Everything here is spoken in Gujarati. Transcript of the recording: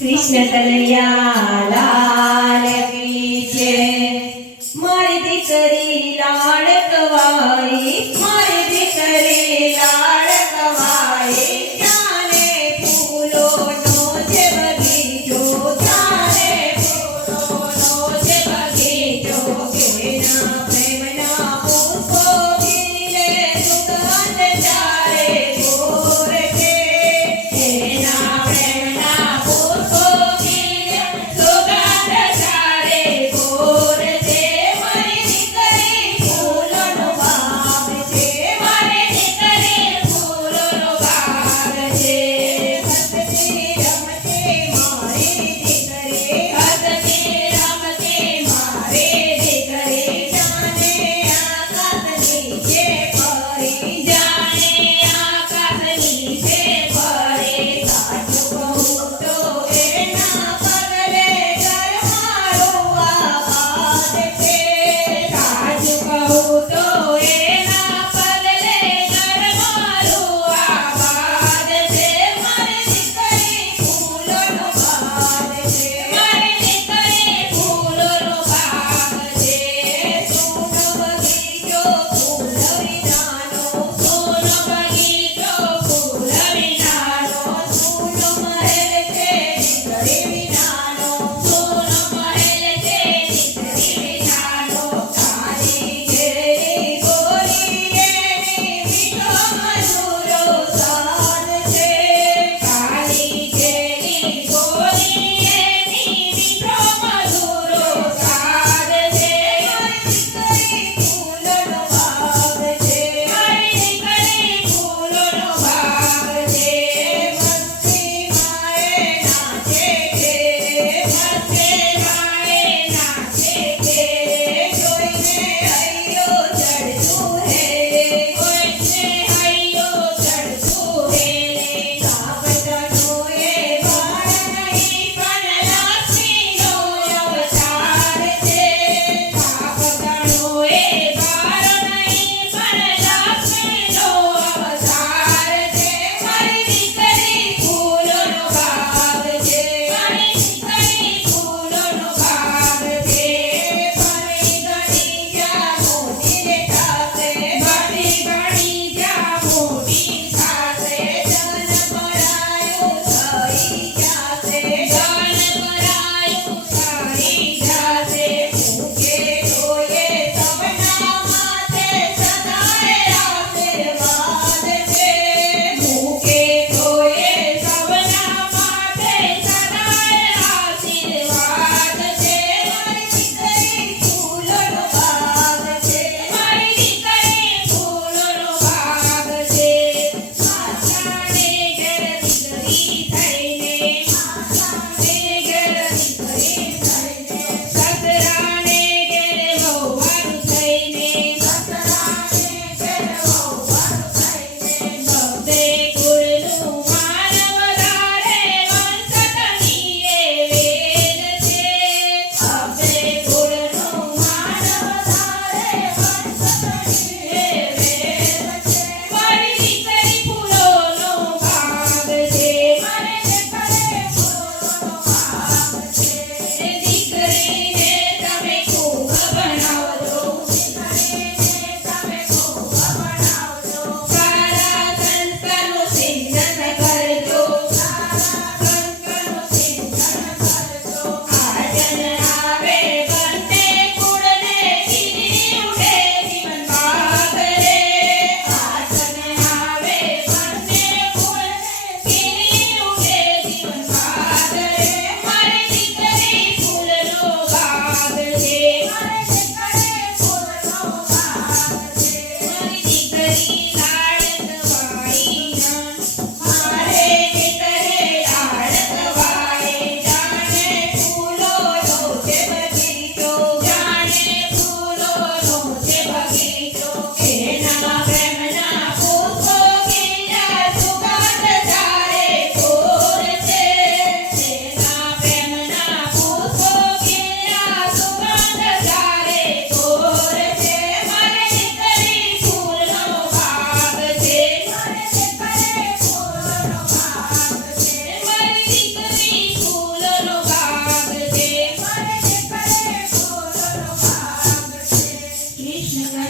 કૃષ્ણ કનૈયા લાલ કી જય. મારી દીકરી લાડ કવાઈ Thank you.